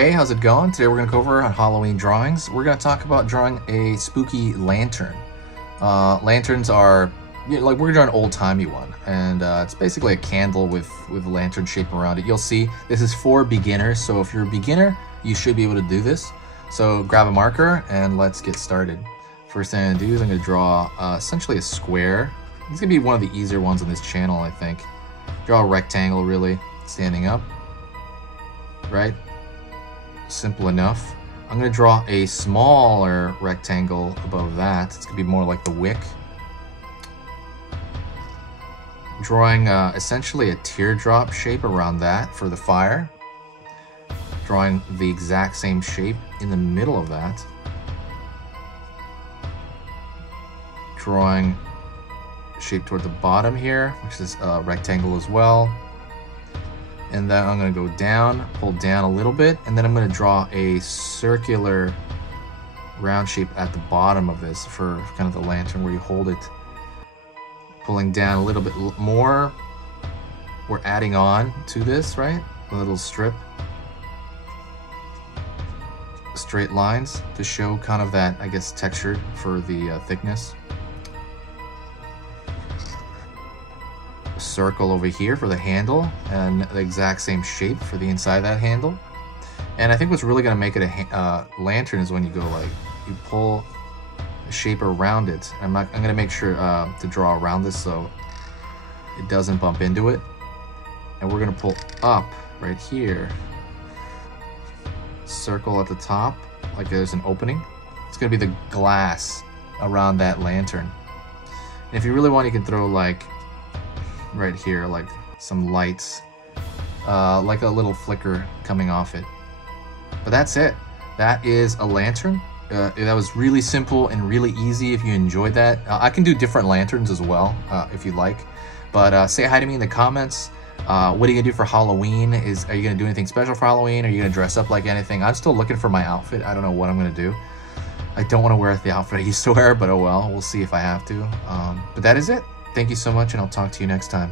Hey, how's it going? Today we're going to go over on Halloween drawings. We're going to talk about drawing a spooky lantern. Lanterns are, like, we're drawing an old-timey one, and it's basically a candle with a lantern shape around it. You'll see this is for beginners, so if you're a beginner, you should be able to do this. So grab a marker and let's get started. First thing I'm going to do is I'm going to draw essentially a square. It's going to be one of the easier ones on this channel, I think. Draw a rectangle, really, standing up, right? Simple enough. I'm going to draw a smaller rectangle above that. It's going to be more like the wick. Drawing essentially a teardrop shape around that for the fire. Drawing the exact same shape in the middle of that. Drawing shape toward the bottom here, which is a rectangle as well. And then I'm going to go down, pull down a little bit, and then I'm going to draw a circular round shape at the bottom of this for kind of the lantern where you hold it. Pulling down a little bit more. We're adding on to this, right? A little strip. Straight lines to show kind of that, I guess, texture for the thickness. Circle over here for the handle, and the exact same shape for the inside of that handle. And I think what's really going to make it a lantern is when you go like, you pull a shape around it. I'm going to make sure to draw around this so it doesn't bump into it. And we're going to pull up right here. Circle at the top, like there's an opening. It's going to be the glass around that lantern. And if you really want, you can throw like right here, like some lights, like a little flicker coming off it. But that's it. That is a lantern. That was really simple and really easy. If you enjoyed that, I can do different lanterns as well, if you like. But say hi to me in the comments. What are you gonna do for Halloween? Are you gonna do anything special for Halloween? Are you gonna dress up like anything? I'm still looking for my outfit. I don't know what I'm gonna do. I don't want to wear the outfit I used to wear, but oh well, we'll see if I have to. But that is it. Thank you so much, and I'll talk to you next time.